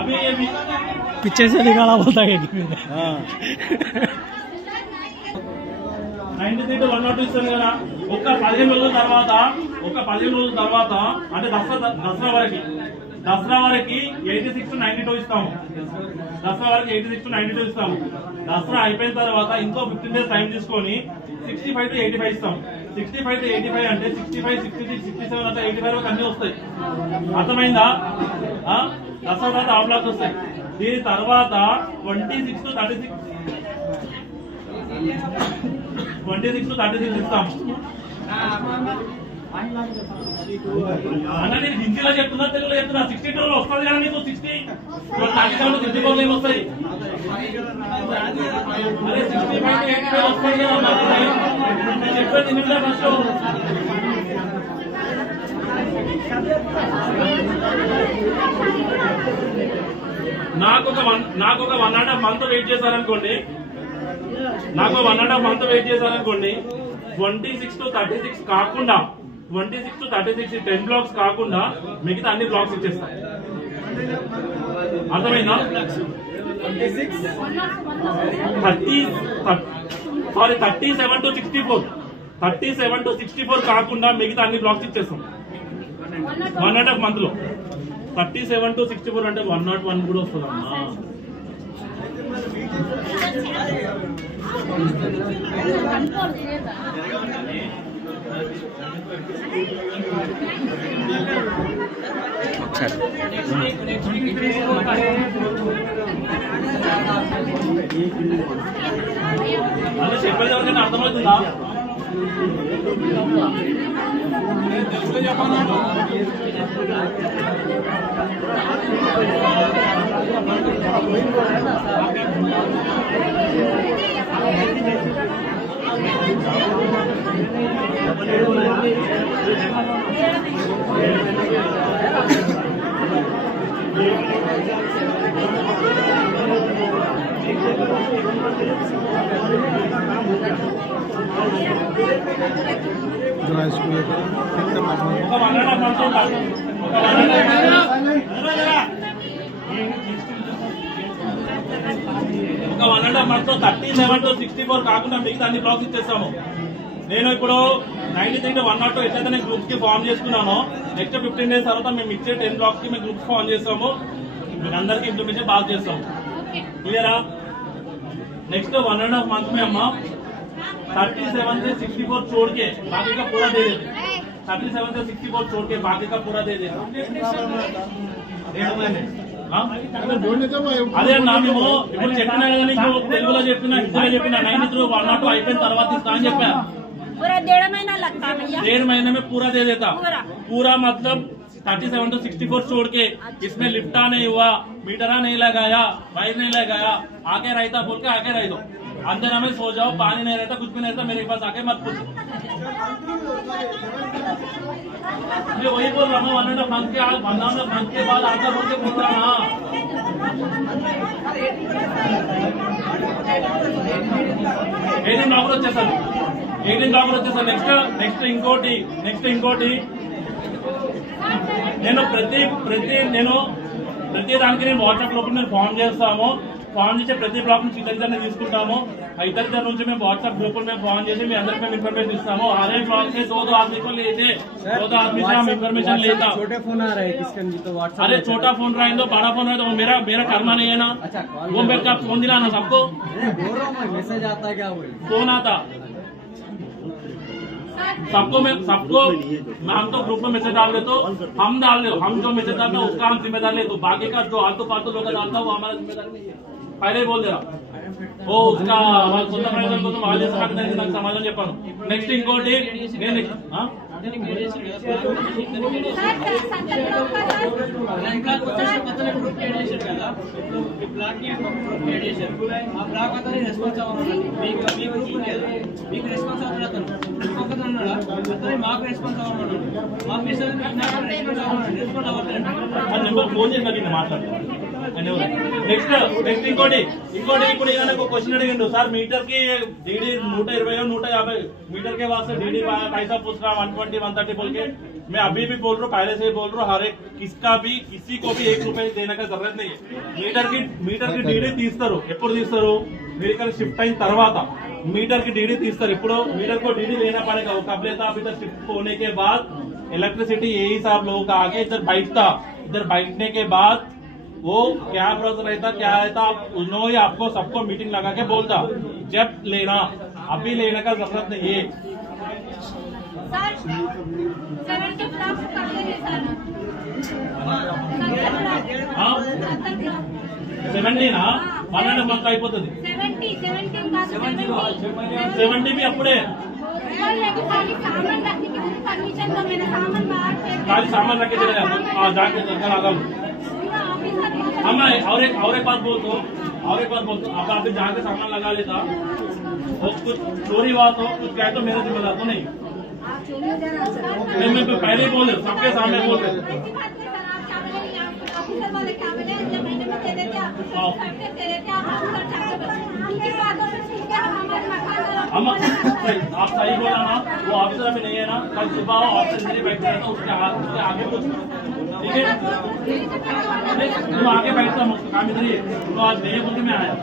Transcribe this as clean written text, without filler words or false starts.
अभी पीछे से निकाला बोलता है 93 to 102 ఇస్తాను కదా. ఒక 15 రోజుల తర్వాత అంటే దసరా వరకు 86 to 92 ఇస్తాము. దసరా వరకు 86 to 92 ఇస్తాము. దసరా అయిపోయిన తర్వాత ఇంకో 15 days టైం తీసుకొని 65 to 85 ఇస్తాం. 65 to 85 అంటే 65, 66, 67 అంటే 85 వరకు అన్ని వస్తాయి. అర్థమైందా? దసరా తర్వాత ఆబ్లాక్స్ వస్తాయి. దీని తర్వాత 26 to 36 ఇస్తాం. అన్న నేను హిందీలో చెప్తున్నా, తెలుగులో చెప్తున్నా. 62 వస్తుంది కదా నీకు. 60 37 54 ఏమొస్తాయి? అరే 65 to 85 వస్తాయి కదా. నేను చెప్పేది నిమిషం ఫస్ట్. నాకు ఒక 1.5 month వెయిట్ చేశారనుకోండి. 26 to 36 కాకుండా 26 to 36 10 బ్లాక్స్ కాకుండా మిగతా అన్ని బ్లాక్స్ ఇచ్చేస్తాం. అర్థమైందా? 37 to 64 కాకుండా మిగతా అన్ని బ్లాక్స్ ఇచ్చేస్తాం 1.5 month లో. 37 to 64 అంటే 101 కూడా వస్తుంది అమ్మా. అదే చెప్పేది ఎవరికైనా అర్థమవుతుందా? ఒక 1.5 month 37 to 64 కాకుండా మిగతా అన్ని బ్లాక్స్ ఇచ్చేస్తాము. నేను ఇప్పుడు 93 to 102 ఎట్లయితే నేను గ్రూప్స్ కి ఫామ్ చేసుకున్నానో నెక్స్ట్ 15 days తర్వాత మేము ఇచ్చే 10 బ్లాక్స్ కి మేము గ్రూప్స్ ఫామ్ చేస్తాము. మీకు అందరికి ఇంప్లిమెంటేషన్ బాగా చేస్తాము. క్లియరా? నెక్స్ట్ 1.5 month में अम्मा 37 से 64 छोड़ के बाकी का पूरा दे देते. 37 से 64 छोड़ के बाकी का पूरा दे देता. అదే అన్నా మేము ఇప్పుడు చెప్పినా కదా నీకు, తెలుగులో చెప్పినా హిందీలో చెప్పినా 93 102 అయిపోయిన తర్వాత ఇస్తా అని చెప్పా. 1.5 महीने में पूरा दे देता. पूरा मतलब 37 to 64 छोड़ के इसमें लिफ्टा नहीं हुआ, मीटरा नहीं लगाया, वायर नहीं लगाया, आगे रहता बोल के आगे रह दो. अंधेरा में सो जाओ, पानी नहीं रहता, कुछ भी नहीं रहता, मेरे पास आके मत पूछो. ये वही बोल रहा हूँ. 1.5 month के बाद आता बोल के बोल रहा ना. 18 బ్లాక్ వచ్చేసాను. నెక్స్ట్ ఇంకోటి నేను ప్రతి దానికి నేను వాట్సాప్ గ్రూప్ నేను ఫామ్ చేస్తాము. ఫామ్ చేసే ప్రతి బ్లాక్ నుంచి ఇద్దరిని తీసుకుంటాము. ఇద్దరి నుంచి మేము వాట్సాప్ గ్రూప్ में ఫామ్ చేసి మీ అందరికి మేము इन्फॉर्मेशन ఇస్తాము. हर एक ब्लॉक से 2 आदमी को लेते, 2 आदमी से हम इन्फॉर्मेशन लेता. छोटे फोन आ रहे हैं किसके तो व्हाट्सएप. अरे छोटा फोन रहा है तो बड़ा फोन रहा है तो मेरा करना नहीं है ना. वो मेरा फोन दिलाना सबको. मैसेज आता है क्या? वो फोन आता सबको हम तो ग्रुप में मैसेज डाल देते, हम जो मैसेज डालते हैं उसका हम जिम्मेदार ले. तो बाकी का जो आलतू फालतू लोग डालता है वो हमारा जिम्मेदार नहीं है. पहले ही बोल दे रहा वो उसका సొంత ప్రయోజనం కోసం వాళ్ళు చేస్తున్నట్టు దానికి నాకు సమాధానం చెప్పాను. నెక్స్ట్ ఇంకోటి నేను నెంబర్ ఫోన్ చేసి మాట్లాడతాను. నెక్స్ట్ ఇంకోటి ఇప్పుడు ఈయన ఒక క్వశ్చన్ అడిగిండు సార్ मीटर की डीडी 120 और 150 मीटर के वास्ते डीडी पैसा पूछ रहा 120 130 बोल के मैं अभी भी बोल रहा हूँ पहले से ही बोल रहा हूँ हर एक किसी को भी 1 रुपए देने का जरूरत नहीं है మీటర్ కి డీడీ తీస్తారు ఎప్పుడు తీస్తారు మీరు ఇక్కడ షిఫ్ట్ అయిన తర్వాత मीटर की डीडी తీస్తారు ఇప్పుడు मीटर को डीडी लेना पड़ेगा वो कब लेता अभी तक शिफ्ट होने के बाद इलेक्ट्रिसिटी यही साहब लोगों का आगे इधर बैठने के बाद वो क्या प्रोसेस रहता क्या रहता उन्होंने आपको सबको मीटिंग लगा के बोलता जब लेना अभी लेने का जरूरत नहीं है सर 70 ब्लॉक्स करते हैं सर 70 ना 12 మంత్ అయిపోతుంది 70 भी అప్పుడే खाली सामान रख के चले जाते जाके घर आ गए हम और एक बात बोलते अब आप जहाँ के सामान लगा लेता और कुछ चोरी बात हो कुछ कहे तो मेरा जिम्मेदार तो नहीं मैं तो पहले ही बोल सबके सामने बोल रहे हम आप सही बोला ना वो ऑफिसर अभी नहीं है ना कल सुबह ऑफिसर बैठता है तो उसके आगे कुछ ठीक है तुम आगे बैठता काम इधर ही तो आज नहीं बोल के मैं आया